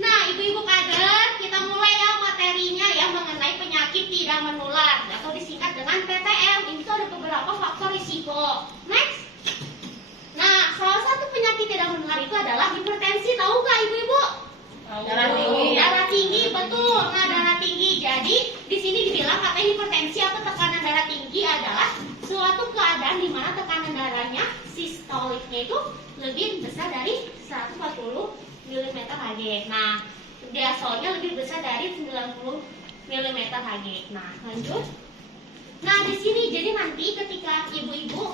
Nah, ibu-ibu kader, kita mulai ya materinya ya mengenai penyakit tidak menular atau disingkat dengan PTM. Ini tuh ada beberapa faktor risiko. Next. Nah, salah satu penyakit tidak menular itu adalah hipertensi. Tahu nggak ibu-ibu? Darah tinggi. Darah tinggi, betul. Nah, darah tinggi. Jadi di sini dibilang katanya hipertensi atau tekanan darah tinggi adalah suatu keadaan di mana tekanan darahnya sistoliknya itu lebih besar dari 140 mm/Hg. Nah, diastolnya lebih besar dari 90 mm/Hg. Nah, lanjut. Nah, di sini jadi nanti ketika ibu-ibu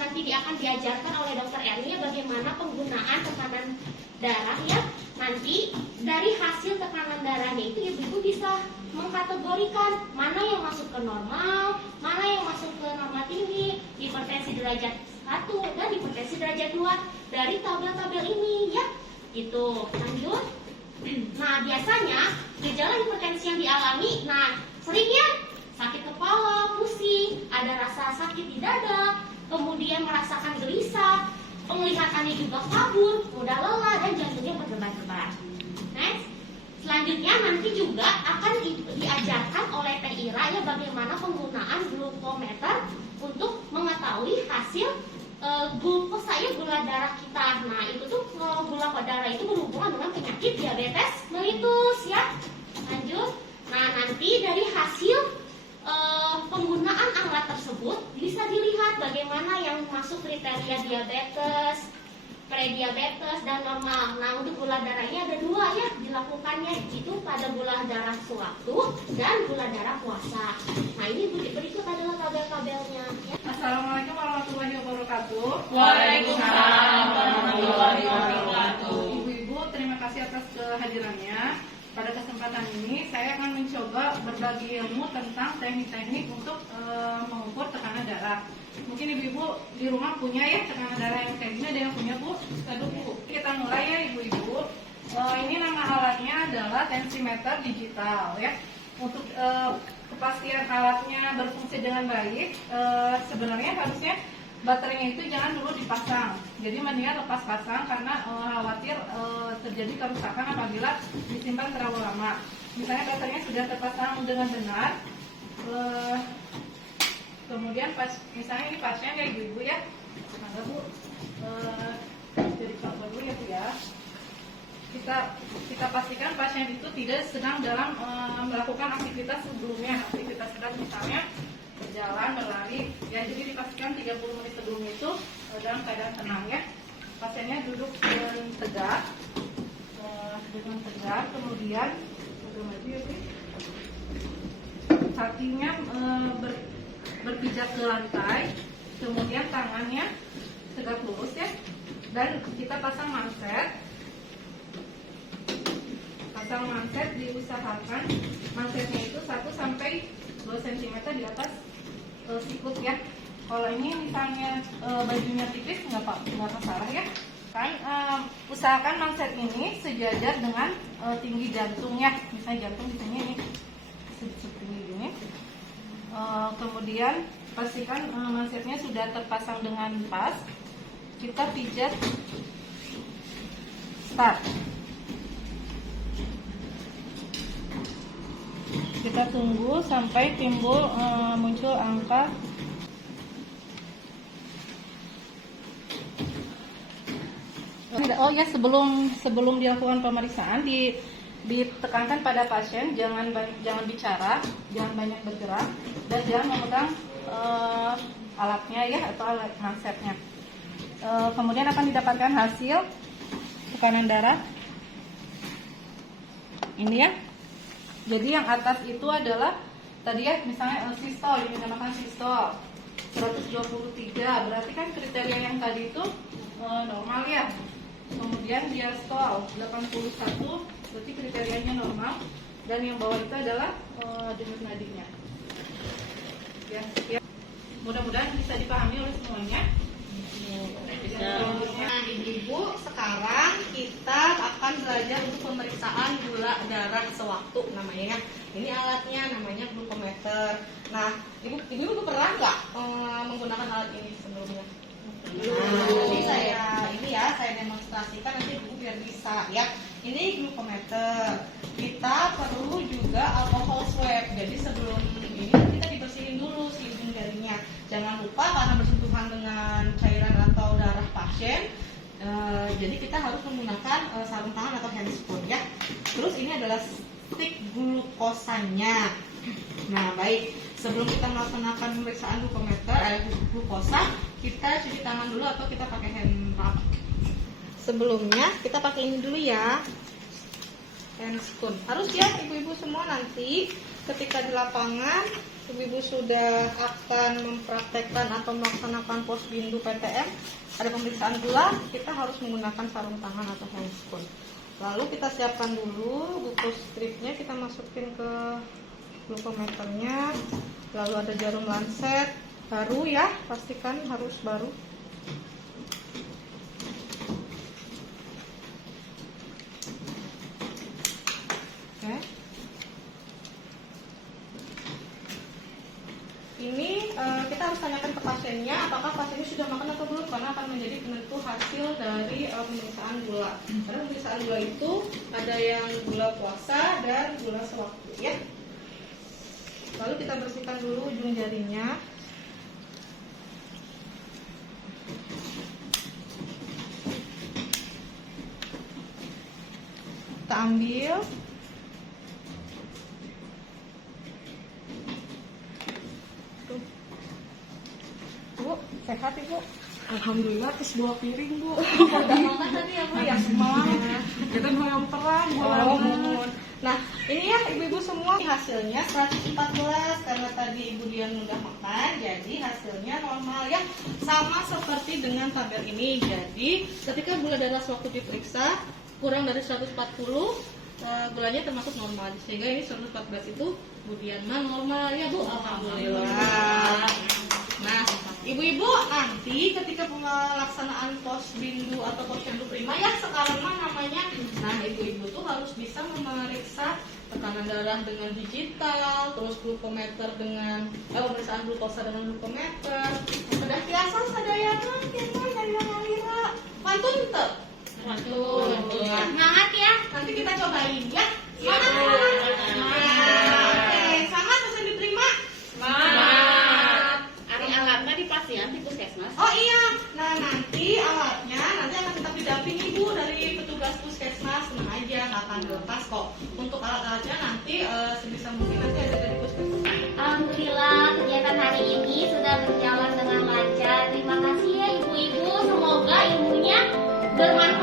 nanti akan diajarkan oleh dokter Erni bagaimana penggunaan tekanan darah ya. Nanti dari hasil tekanan darahnya itu ibu-ibu bisa mengkategorikan mana yang masuk ke normal, mana yang masuk ke normal tinggi, hipertensi derajat 1 dan hipertensi derajat 2 dari tabel-tabel ini ya. Itu. Lanjut. Nah, biasanya gejala hipertensi yang dialami, nah, seringnya sakit kepala, pusing, ada rasa sakit di dada, kemudian merasakan gelisah, penglihatannya juga kabur, mudah lelah, dan jantungnya berdebar-debar. Next. Selanjutnya nanti juga akan diajarkan oleh Teh Ira ya bagaimana penggunaan glukometer untuk mengetahui hasil glukosa ya gula darah kita. Nah, itu tuh gula darah itu berhubungan dengan penyakit diabetes mellitus ya. Lanjut. Nah, nanti dari hasil penggunaan alat tersebut bisa dilihat bagaimana yang masuk kriteria diabetes, prediabetes, dan normal. Nah, untuk gula darah ini ada dua ya dilakukannya, itu pada gula darah sewaktu dan gula darah puasa. Nah, ini berikut adalah tabel-tabelnya ya. Assalamualaikum warahmatullahi wabarakatuh. Waalaikumsalam warahmatullahi wabarakatuh. Ibu-ibu, terima kasih atas kehadirannya. Pada kesempatan ini saya akan mencoba berbagi ilmu tentang teknik-teknik untuk mengukur tekanan darah. Mungkin ibu-ibu di rumah punya ya tekanan darah yang kayak gini, ada yang punya Bu? Aduh Bu. Kita mulai ya ibu-ibu. Ini nama alatnya adalah tensimeter digital ya. Untuk kepastian alatnya berfungsi dengan baik, sebenarnya harusnya baterainya itu jangan dulu dipasang. Jadi mendingan lepas pasang karena khawatir terjadi kerusakan apabila disimpan terlalu lama. Misalnya baterainya sudah terpasang dengan benar, kemudian misalnya ini pasien ya ibu-ibu ya, maka Bu jadi coba dulu ya Bu ya. Kita pastikan pasien itu tidak sedang dalam melakukan aktivitas sebelumnya, aktivitas sedang misalnya berjalan, berlari, ya jadi dipastikan 30 menit sebelum itu dalam keadaan tenang ya. Pasiennya duduk dengan tegak, kemudian kakinya berpijak ke lantai, kemudian tangannya tegak lurus ya, dan kita pasang manset. Diusahakan mansetnya itu 1 sampai 2 cm di atas sikut ya. Kalau ini misalnya bajunya tipis nggak masalah ya. Kan usahakan manset ini sejajar dengan tinggi jantungnya. Misalnya jantung di sini ini seperti ini. Kemudian pastikan mansetnya sudah terpasang dengan pas. Kita pijat start. Kita tunggu sampai timbul muncul angka oh ya, sebelum dilakukan pemeriksaan ditekankan pada pasien jangan bicara, jangan banyak bergerak, dan jangan memegang alatnya ya atau alat mansetnya. Kemudian akan didapatkan hasil tekanan darah ini ya. Jadi yang atas itu adalah tadi ya misalnya sistol, ini dinamakan sistol 123, berarti kan kriteria yang tadi itu normal ya. Kemudian diastol 81, berarti kriterianya normal, dan yang bawah itu adalah denyut nadinya. Ya. Mudah-mudahan bisa dipahami oleh semuanya. Nah, ibu-ibu, sekarang kita akan belajar untuk pemeriksaan gula darah sewaktu namanya ya. Ini alatnya namanya glukometer. Nah, ibu pernah nggak menggunakan alat ini sebelumnya? Nah, jadi saya demonstrasikan nanti ibu biar bisa ya. ini glukometer. Kita perlu juga alkohol swab. Jadi sebelum ini kita dibersihin dulu si ujung jarinya. Jangan lupa karena bersentuhan dengan cairan atau darah pasien. Jadi kita harus menggunakan sarung tangan atau handscoon ya. Terus ini adalah stick glukosanya. Nah baik, sebelum kita melaksanakan pemeriksaan glukosa, kita cuci tangan dulu atau kita pakai hand rub. Sebelumnya kita pakai ini dulu ya, handscoon. Harus ya ibu-ibu semua, nanti ketika di lapangan ibu-ibu sudah akan mempraktekkan atau melaksanakan posbindu PTM, ada pemeriksaan gula, kita harus menggunakan sarung tangan atau handscoon. Lalu kita siapkan dulu glucose stripnya, kita masukin ke glukometernya. Lalu ada jarum lancet baru ya, pastikan harus baru. Oke. Ini kita harus tanyakan ke pasiennya apakah pasiennya sudah makan atau belum, karena akan menjadi penentu hasil dari pemeriksaan gula. Karena pemeriksaan gula itu ada yang gula puasa dan gula sewaktu ya. Lalu kita bersihkan dulu ujung jarinya. Kita ambil. Tuh. Bu, sehat Ibu? Alhamdulillah terus bawa piring Bu. Udah makan tadi ya Bu ya? Semangat. Kita yang terang Bu. Mohon. Nah, ini ya ibu-ibu semua hasilnya 114 karena tadi Ibu Dian udah makan, jadi hasilnya normal ya. Sama seperti dengan tabel ini. Jadi, ketika gula darah sewaktu diperiksa kurang dari 140, gulanya termasuk normal. Sehingga ini 114 itu Bu Dian mah normal ya Bu. Alhamdulillah. Nah, ibu-ibu nanti ketika pelaksanaan posbindu atau posyandu prima ya sekarang mah namanya, nah ibu-ibu tuh harus bisa memeriksa tekanan darah dengan digital, terus glukometer dengan pemeriksaan glukosa dengan glukometer. Sudah biasa sadaya mah kita dari Lira. Pantun teu? Pantun. Semangat ya. Nanti kita cobain ya. Semangat. Oke, sama selesai diterima. Ari alatnya di pasien di puskesmas. Oh iya, nah nanti alatnya nanti akan tetap didampingi Ibu dari petugas puskesmas, tenang aja nggak akan dilepas kok. Untuk alat-alatnya nanti sebisa mungkin nanti ada dari puskesmas. Alhamdulillah kegiatan hari ini sudah berjalan dengan lancar. Terima kasih ya ibu-ibu. Semoga ilmunya bermanfaat